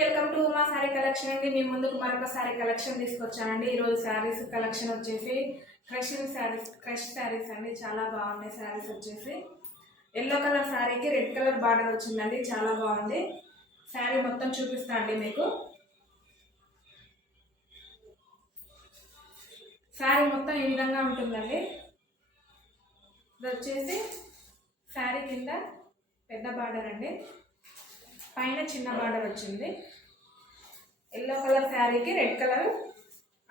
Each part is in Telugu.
వెల్కమ్ టు మా సారీ కలెక్షన్ అండి. మీ ముందుకు మరొక సారీ కలెక్షన్ తీసుకొచ్చానండి. ఈరోజు శారీస్ కలెక్షన్ వచ్చేసి క్రష్ శారీస్ అండి. చాలా బాగున్నాయి శారీస్ వచ్చేసి. ఎల్లో కలర్ శారీకి రెడ్ కలర్ బార్డర్ వచ్చిందండి. చాలా బాగుంది. శారీ మొత్తం చూపిస్తా అండి మీకు. శారీ మొత్తం ఈ విధంగా ఉంటుందండి. ఇది వచ్చేసి శారీ కింద పెద్ద బార్డర్ అండి, పైన చిన్న బార్డర్ వచ్చింది. ఎల్లో కలర్ శారీకి రెడ్ కలర్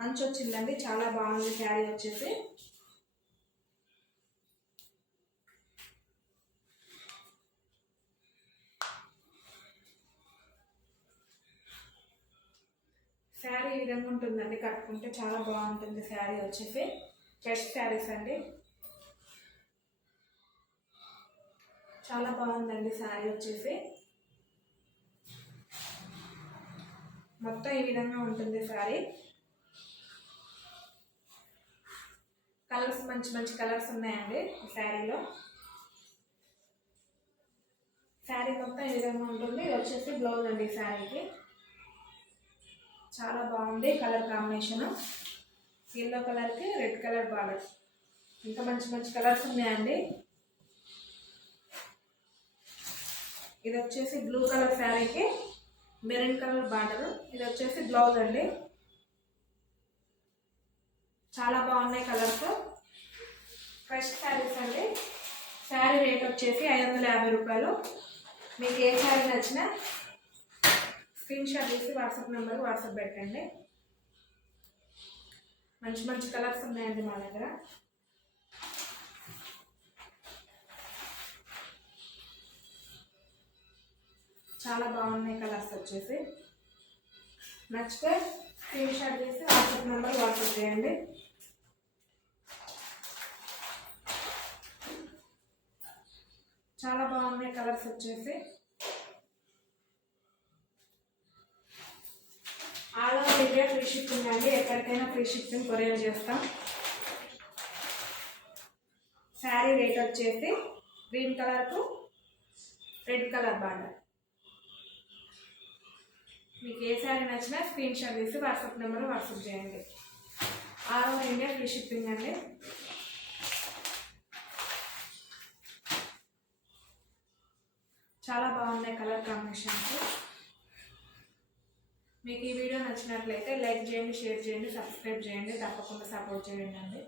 అంచు వచ్చిందండి. చాలా బాగుంది శారీ వచ్చేసి. శారీ ఈ విధంగా ఉంటుందండి. కట్టుకుంటే చాలా బాగుంటుంది శారీ వచ్చేసి. ఫ్రెష్ శారీస్ అండి. చాలా బాగుందండి శారీ వచ్చేసి. మొత్తం ఈ విధంగా ఉంటుంది శారీ. కలర్స్ మంచి మంచి కలర్స్ ఉన్నాయండి ఈ శారీలో. శారీ మొత్తం ఈ విధంగా ఉంటుంది. ఇది వచ్చేసి బ్లౌజ్ అండి శారీకి. చాలా బాగుంది కలర్ కాంబినేషన్. ఎల్లో కలర్కి రెడ్ కలర్ బార్డర్. ఇంకా మంచి మంచి కలర్స్ ఉన్నాయండి. ఇది వచ్చేసి బ్లూ కలర్ శారీకి మెరూన్ కలర్ బార్డర్. ఇది వచ్చేసి బ్లౌజ్ అండి. చాలా బాగున్నాయి కలర్స్. ఫ్రెష్ శారీస్ అండి. శారీ రేట్ వచ్చేసి 550 రూపాయలు. మీకు ఏ శారీ నచ్చినా స్క్రీన్ షాట్ తీసి వాట్సాప్ నెంబర్కి వాట్సాప్ పెట్టండి. మంచి మంచి కలర్స్ ఉన్నాయండి మా దగ్గర. చాలా బాగున్నాయి కలర్స్ వచ్చేసి. నచ్చితే స్క్రీన్ షాట్ చేసి వాట్సాప్ నెంబర్ వాట్సాప్ చేయండి. చాలా బాగున్నాయి కలర్స్ వచ్చేసి. All over India free shipping అండి. ఎక్కడికైనా ఫ్రీ షిప్పింగ్ కొరియర్ చేస్తాం. శారీ రేట్ వచ్చేసి గ్రీన్ కలర్కు రెడ్ కలర్ బార్డర్. మీకు ఏ శారీ నచ్చినా స్క్రీన్ షాట్ తీసి వాట్సాప్ నెంబర్ వాట్సాప్ చేయండి. All over India free shipping అండి. చాలా బాగున్నాయి కలర్ కాంబినేషన్స్. మీకు ఈ వీడియో నచ్చినట్లయితే లైక్ చేయండి, షేర్ చేయండి, సబ్స్క్రైబ్ చేయండి. తప్పకుండా సపోర్ట్ చేయండి అండి.